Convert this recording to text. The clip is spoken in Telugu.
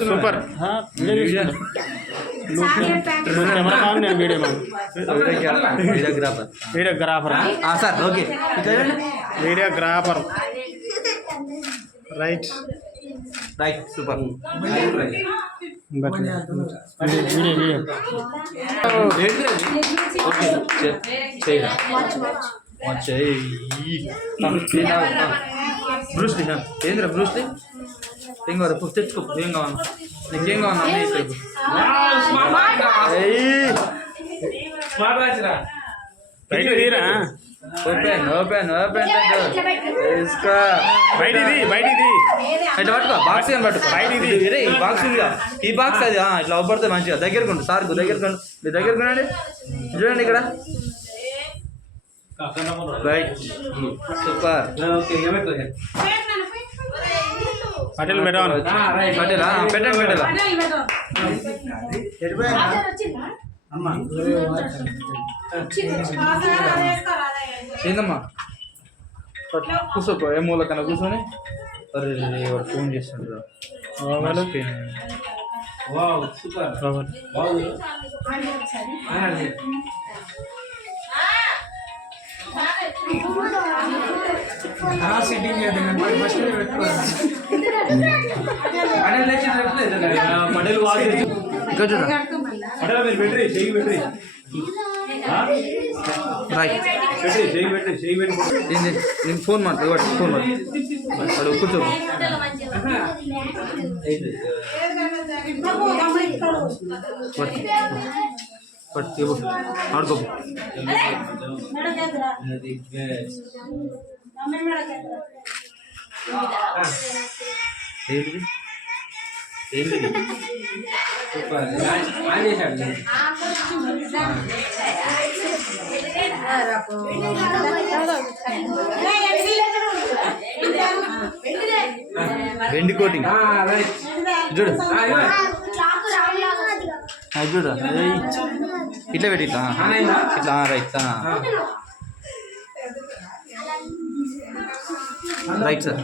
సూపర్. కెమెరా నేను videographer sir. Okay, videographer. Right right, super. Bruce Lee ఏంద్రా బ్రూస్లీ ఏం కావాలి తెచ్చుకో. ఏం కావాలి నీకేం కావాలి? ఓపెన్ ఓపెన్ ఓపెన్ బయటిది ఇట్లా పట్టుకో. బాక్స్ ఏం పట్టుకో. ఈ బాక్స్ ఉందిగా, ఈ బాక్స్ అది ఇట్లా అవ్వబడితే మంచిగా దగ్గరకుంటు. సార్కు దగ్గరకుండు, మీరు దగ్గరకునండి. చూడండి ఇక్కడ. Right, super. పటేల్ పెట్టాలి. పటేలా పెట్టండి. పెట్టాలా ఏందమ్మా కూర్చోకో. ఏ మూల కన్నా కూర్చొని. అరే వాడు ఫోన్ చేస్తుండ్రు. నేను ఫోన్ మాట్లాడు. ఫోన్ మాట్లాడు. కూర్చో. ఆడుకో. ఏంటి ఏంటి వెండి కోటింగ్ చూడు. చూడు ఇట్లా పెట్టి ఇట్లా ఇట్లా. Right right sir.